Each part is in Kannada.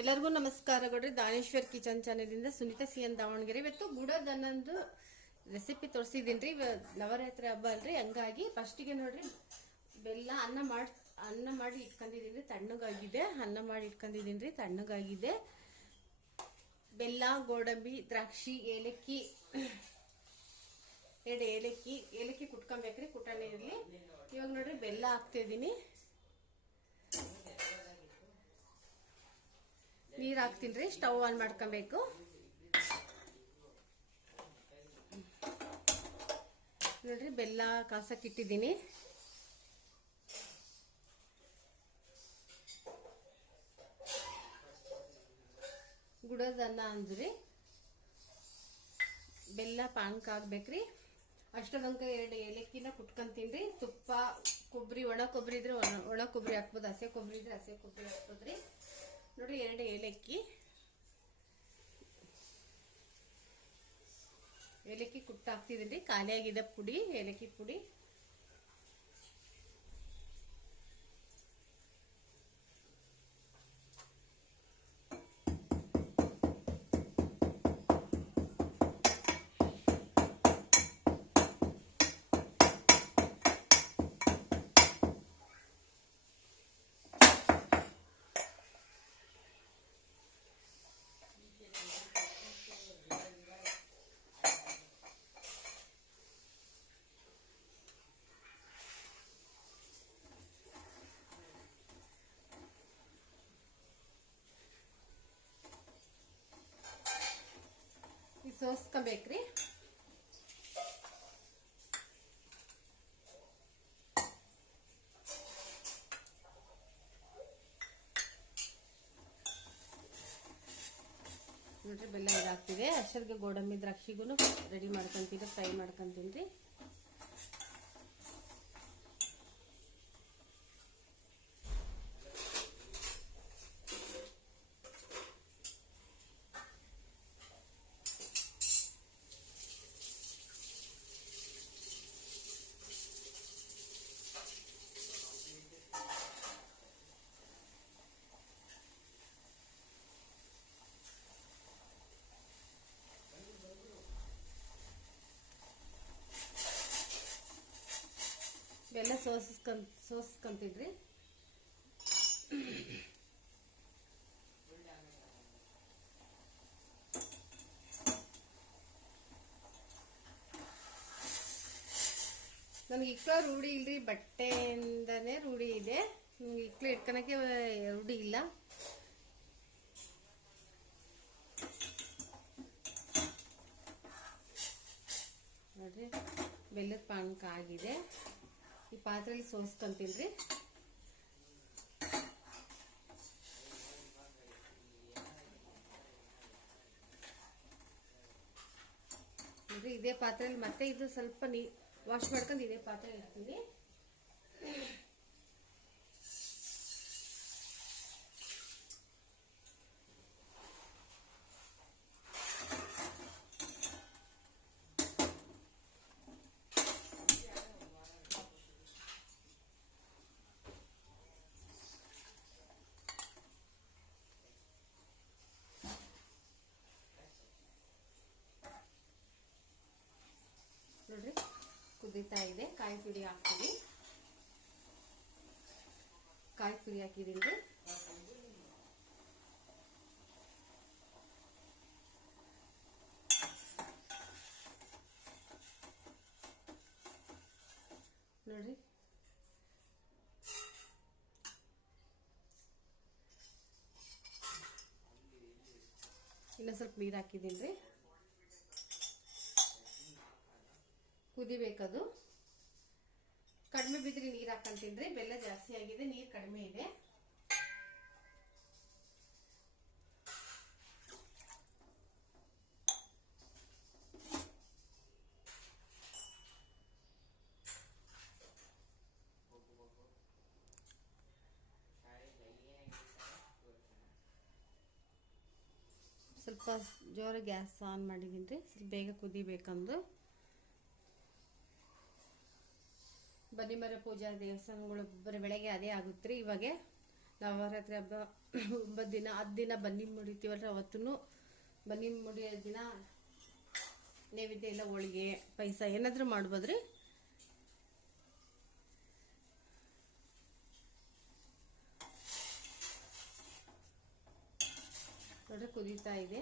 ಎಲ್ಲರಿಗೂ ನಮಸ್ಕಾರಗಳು ದಾನೇಶ್ವರ್ ಕಿಚನ್ ಚಾನೆಲಿಂದ ಸುನಿತಾ ಸಿ ಎನ್ ದಾವಣಗೆರೆ. ಇವತ್ತು ಗುಡದ ದನ್ನೊಂದು ರೆಸಿಪಿ ತೋರಿಸಿದ್ದೀನಿ ರೀ ನವರಾತ್ರಿ ಹಬ್ಬ ಅಲ್ರಿ. ಹಂಗಾಗಿ ಫಸ್ಟಿಗೆ ನೋಡ್ರಿ, ಬೆಲ್ಲ ಅನ್ನ ಮಾಡಿ ಅನ್ನ ಮಾಡಿ ಇಟ್ಕೊಂಡಿದ್ದೀನಿ ತಣ್ಣಗಾಗಿದೆ. ಅನ್ನ ಮಾಡಿ ಇಟ್ಕೊಂಡಿದ್ದೀನಿ ರೀ ತಣ್ಣಗಾಗಿದೆ. ಬೆಲ್ಲ, ಗೋಡಂಬಿ, ದ್ರಾಕ್ಷಿ, ಏಲಕ್ಕಿ, ಎರಡು ಏಲಕ್ಕಿ ಏಲಕ್ಕಿ ಕುಟ್ಕೊಬೇಕ್ರಿ. ಇರಲಿ. ಇವಾಗ ನೋಡ್ರಿ, ಬೆಲ್ಲ ಹಾಕ್ತಾ ನೀರು ಹಾಕ್ತೀನಿ ರೀ, ಸ್ಟವ್ ಆನ್ ಮಾಡ್ಕೊಬೇಕು. ನೋಡ್ರಿ, ಬೆಲ್ಲ, ಕಾಸಕ್ಕೆ ಇಟ್ಟಿದ್ದೀನಿ. ಗುಡದನ್ನ ಅಂದ್ರಿ. ಬೆಲ್ಲ ಪಾನ್ಕ ಆಗ್ಬೇಕ್ರಿ ಅಷ್ಟೊಂಕ ಎರಡು ಏಲಕ್ಕಿನ ಕುಟ್ಕೊಂತೀನಿ ರೀ. ತುಪ್ಪ, ಕೊಬ್ಬರಿ, ಒಣ ಕೊಬ್ಬರಿ ಇದ್ರೆ ಒಣ ಕೊಬ್ಬರಿ ಹಾಕ್ಬೋದು, ಹಸೆ ಕೊಬ್ಬರಿ ಇದ್ರೆ ಹಸೆ ಕೊಬ್ಬರಿ ಹಾಕ್ಬೋದ್ರಿ. ನೋಡ್ರಿ ಎರಡು ಏಲಕ್ಕಿ. ಏಲಕ್ಕಿ ಕುಟ್ಟಾಕ್ತಿದ್ದೀನಿ ಖಾಲಿಯಾಗಿದೆ ಖಾಲಿ ಪುಡಿ ಏಲಕ್ಕಿ ಪುಡಿ. ಸೋಸ್ಕೊಬೇಕ್ರಿ. ನೋಡ್ರಿ ಬೆಲ್ಲ ಇದಾಗ್ತಿದೆ. ಅಷ್ಟರಿಗೆ ಗೋಡಂಬಿ ದ್ರಾಕ್ಷಿಗೂ ರೆಡಿ ಮಾಡ್ಕೊಂತೀನಿ ಫ್ರೈ ಮಾಡ್ಕೊಂತೀನಿ ರೀ. ಬೆಲ್ಲ ಸೋಸ್ಕೊಂತೀನಿ ರೀ ನನಗೆ ಇಕ್ಳ ರೂಢಿ ಇಲ್ರಿ, ಬಟ್ಟೆಯಿಂದನೇ ರೂಢಿ ಇದೆ. ನನಗೆ ಇಕ್ಳು ಇಟ್ಕೊಳಕ್ಕೆ ರೂಢಿ ಇಲ್ಲ. ನೋಡ್ರಿ, ಬೆಲ್ಲದ ಪಾನಕ ಆಗಿದೆ ಈ ಪಾತ್ರೆಯಲ್ಲಿ ಸೋಸ್ಕೊಂತೀನಿ ರೀ. ಇದೇ ಪಾತ್ರೆಯಲ್ಲಿ ಮತ್ತೆ ಇದು ಸ್ವಲ್ಪ ನೀ ವಾಶ್ ಮಾಡ್ಕೊಂಡು ಇದೇ ಪಾತ್ರೆ ಇಡ್ತೀನಿ ನೋಡ್ರಿ ಕುದೀತಾ ಇದೆ. ಕಾಯಿ ತುರಿ ಹಾಕ್ತೀವಿ. ಕಾಯಿ ತುರಿ ಹಾಕಿದೀನಿ ನೋಡಿ ಇನ್ನೊಂದು ಸ್ವಲ್ಪ ನೀರು ಹಾಕಿದ್ದೀನಿ ರೀ. ಕುದಿಬೇಕದು ಕಡಿಮೆ ಬಿದ್ರಿ ನೀರು ತಿನ್ರಿ. ಬೆಲ್ಲ ಜಾಸ್ತಿ ಆಗಿದೆ, ನೀರು ಕಡಿಮೆ ಇದೆ. ಸ್ವಲ್ಪ ಜೋರ ಗ್ಯಾಸ್ ಆನ್ ಮಾಡಿದ್ದೀನಿ ರೀ ಸ್ವಲ್ಪ ಬೇಗ ಕುದಿಬೇಕಂದು. ಬನ್ನಿಮರ ಪೂಜಾ ದೇವಸ್ಥಾನಗಳು ಬರೀ ಬೆಳಗ್ಗೆ ಅದೇ ಆಗುತ್ತೆ ರೀ. ಇವಾಗ ನವರಾತ್ರಿ ಹಬ್ಬ ಒಂಬತ್ತು ದಿನ, ಹತ್ತು ದಿನ ಬನ್ನಿ ಮುಡಿತೀವಲ್ಲ ಅವತ್ತೂ ಬನ್ನಿ ಮುಡಿಯೋ ದಿನ ನೈವೇದ್ಯ ಇಲ್ಲ ಹೋಳಿಗೆ ಪೈಸ ಏನಾದರೂ ಮಾಡ್ಬೋದ್ರಿ ನೋಡ್ರಿ ಕುದೀತಾ ಇದೆ.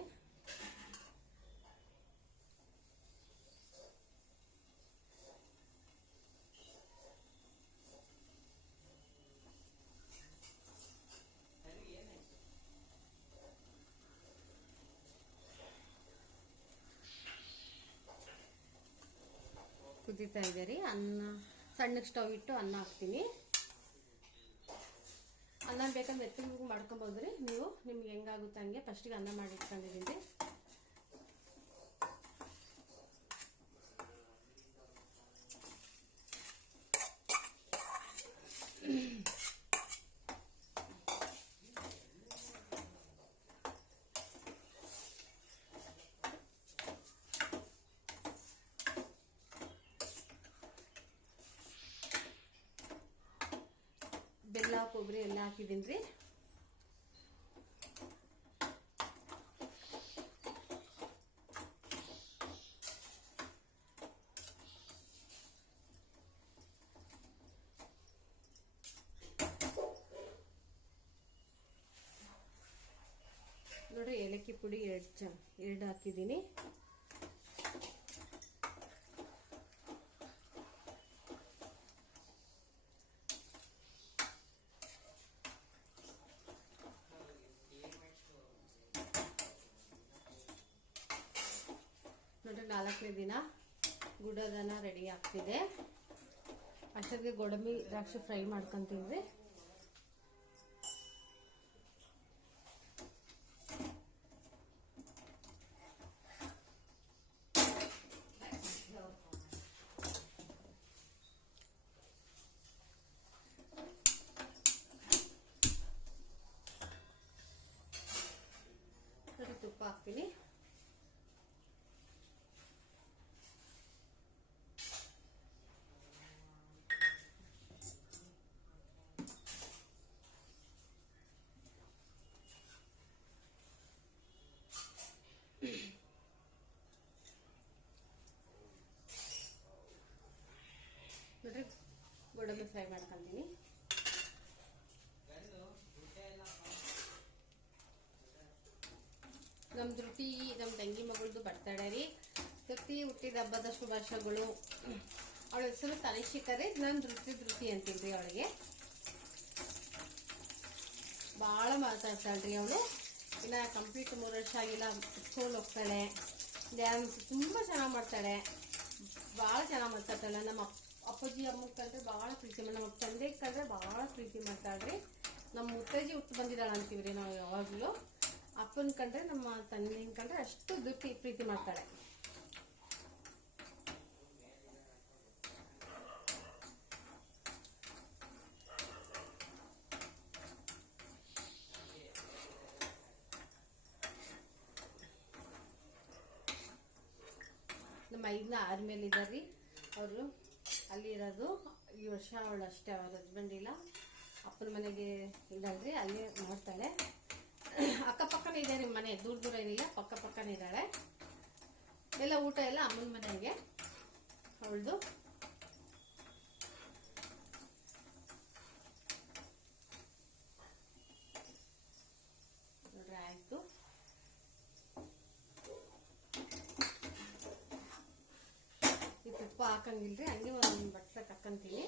ಕುದೀತಾ ಇದೆ ರೀ. ಅನ್ನ ಸಣ್ಣಕ್ಕೆ ಸ್ಟವ್ ಇಟ್ಟು ಅನ್ನ ಹಾಕ್ತೀನಿ. ಅನ್ನ ಬೇಕಂದ್ರೆ ಮೆತ್ತಗೆ ಮಾಡ್ಕೊಬೋದು ರೀ. ನೀವು, ನಿಮ್ಗೆ ಹೆಂಗಾಗುತ್ತೆ ಹಂಗೆ ಫಸ್ಟಿಗೆ ಅನ್ನ ಮಾಡಿ ಕೊಬ್ಬರಿ ಎಲ್ಲ ಹಾಕಿದ್ದೀನಿ ರೀ. ನೋಡ್ರಿ ಏಲಕ್ಕಿ ಪುಡಿ ಎರಡು ಚ ಎರಡು ಹಾಕಿದ್ದೀನಿ ನೋಡ್ರಿ ನಾಲ್ಕನೇ ದಿನ ಗುಡದನ ರೆಡಿ ಆಗ್ತಿದೆ. ಅಷ್ಟೊತ್ತಿಗೆ ಗೋಡಂಬಿ ದ್ರಾಕ್ಷಿ ಫ್ರೈ ಮಾಡ್ಕೊಂತೀವಿ ತುಪ್ಪ ಹಾಕ್ತೀನಿ ನೋಡ್ರಿ ಗೋಡಂಬಿ ಫ್ರೈ ಮಾಡ್ಕೊಂತೀನಿ ಧೃತಿ ನಮ್ಮ ತಂಗಿ ಮಗಳದು ಬರ್ತಾಳೆ ರೀ. ಶ್ರುತಿ ಹುಟ್ಟಿದ ಹಬ್ಬದ ಶುಭಾಶಯಗಳು ಅವಳ ಹೆಸರು ತನಿಷಿಕರೇ ನಾನು ಧೃತಿ ಧೃತಿ ಅಂತೀನಿ ಅವಳಿಗೆ. ಭಾಳ ಮಾತಾಡ್ತಾಳ್ರಿ ಅವಳು. ಇನ್ನು ಕಂಪ್ಲೀಟ್ ಮೂರು ವರ್ಷ ಆಗಿಲ್ಲ. ಸ್ಕೂಲ್ ಹೋಗ್ತಾಳೆ. ಡ್ಯಾನ್ಸ್ ತುಂಬ ಚೆನ್ನಾಗಿ ಮಾಡ್ತಾಳೆ. ಭಾಳ ಚೆನ್ನಾಗಿ ಮಾತಾಡ್ತಾಳೆ. ನಮ್ಮ ಅಪ್- ಅಪ್ಪಾಜಿ ಅಮ್ಮಗೆ ಕಂಡ್ರೆ ಭಾಳ ಪ್ರೀತಿ ಮಾಡಿ ನಮ್ಮ ತಂದೆಗೆ ಕಂಡ್ರೆ ಭಾಳ ಪ್ರೀತಿ ಮಾಡ್ತಾಳ್ರಿ. ನಮ್ಮ ಮುತ್ತಜ್ಜಿ ಹುಟ್ಟು ಬಂದಿದ್ದಾಳೆ ಅಂತೀವಿ ರೀ ನಾವು ಯಾವಾಗಲೂ. ಅಪ್ಪನ ಕಂಡ್ರೆ ನಮ್ಮ ತಂದೆನ ಕಂಡ್ರೆ ಅಷ್ಟು ದುಃಖಿ ಪ್ರೀತಿ ಮಾಡ್ತಾಳೆ. ನಮ್ಮ ಐದನ ಆದ್ಮೇಲೆ ಇದ್ದಾರೆ ಅವರು ಅಲ್ಲಿ ಇರೋದು. ಈ ವರ್ಷ ಅವಳು ಅಷ್ಟೇ ಅವ್ರ ಹಸ್ಬೆಂಡ್ ಇಲ್ಲ. ಅಪ್ಪನ ಮನೆಗೆ ಇದ್ದಾಳ್ರಿ ಅಲ್ಲೇ ಮಾಡ್ತಾಳೆ. ಅಕ್ಕಪಕ್ಕನೇ ಇದೆ ನಿಮ್ಮ ಮನೆ, ದೂರ ದೂರ ಏನಿಲ್ಲ ಪಕ್ಕ ಪಕ್ಕನೇ ಇದ್ದಾಳೆ ಎಲ್ಲ ಊಟ ಎಲ್ಲ ಅಮ್ಮನ ಮನೆಗೆ, ಅವಳದು. ನೋಡ್ರಿ, ಆಯ್ತು. ಈ ತುಪ್ಪ ಹಾಕಂಗಿಲ್ರಿ, ಹಂಗೆ ಒಂದು ಬಟ್ಟೆ ತಕ್ಕಂತೀನಿ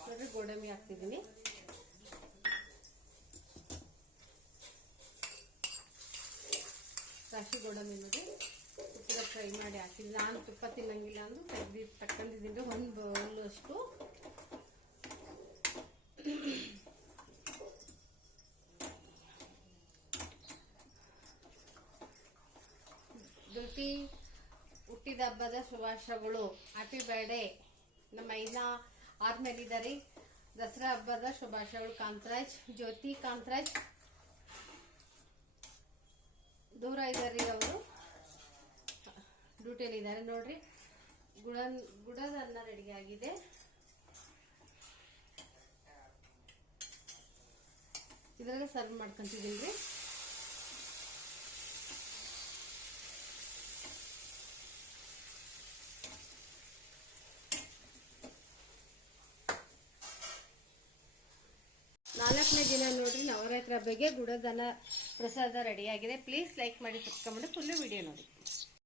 ನೋಡ್ರಿ ಗೋಡಂಬಿ ಹಾಕ್ತಿದ್ದೀನಿ ರಾಶಿ ಗೋಡಂಬಿ ಮತ್ತು ತುಪ್ಪದ ಫ್ರೈ ಮಾಡಿ ಹಾಕಿದ್ದೀನಿ. ನಾನು ತುಪ್ಪ ತಿನ್ನಂಗಿಲ್ಲ ಅಂದು ತೆಗ್ದು ತಕ್ಕಂದಿದ್ದೀನಿ ಒಂದು ಬೌಲ್ ಅಷ್ಟು ಧೃತಿ ಹುಟ್ಟಿದ ಹಬ್ಬದ ಶುಭಾಶಯಗಳು. ಹ್ಯಾಪಿ ಬರ್ಡೇ ನಮ್ಮ ಇನ್ನ ಆದ್ಮೇಲೆ ಇದ್ದಾರೆ ದಸರಾ ಹಬ್ಬದ ಶುಭಾಶಯಗಳು. ಕಾಂತರಾಜ್, ಜ್ಯೋತಿ, ಕಾಂತರಾಜ್. ದೂರ ಇದ್ದಾರೆ ಅವರು? ಡ್ಯೂಟಿ ಡ್ಯೂಟಿಯಲ್ಲಿ ಇದ್ದಾರೆ ನೋಡ್ರಿ. ಗುಡ ಗುಡದ ಅನ್ನ ರೆಡಿ ಆಗಿದೆ. ಇದರಲ್ಲಿ ಸರ್ವ್ ಮಾಡ್ಕೊಂತಿದ್ದೀನಿ ರೀ ನಾಲ್ಕನೇ ದಿನ ನೋಡ್ರಿ ನವರಾತ್ರಿ ಹಬ್ಬಗೆ ಗುಡದನ ಪ್ರಸಾದ ರೆಡಿಯಾಗಿದೆ ಪ್ಲೀಸ್ ಲೈಕ್ ಮಾಡಿ ಸಬ್ಸ್ಕ್ರೈಬ್ ಮಾಡಿ ಫುಲ್ಲು ವಿಡಿಯೋ ನೋಡಿ.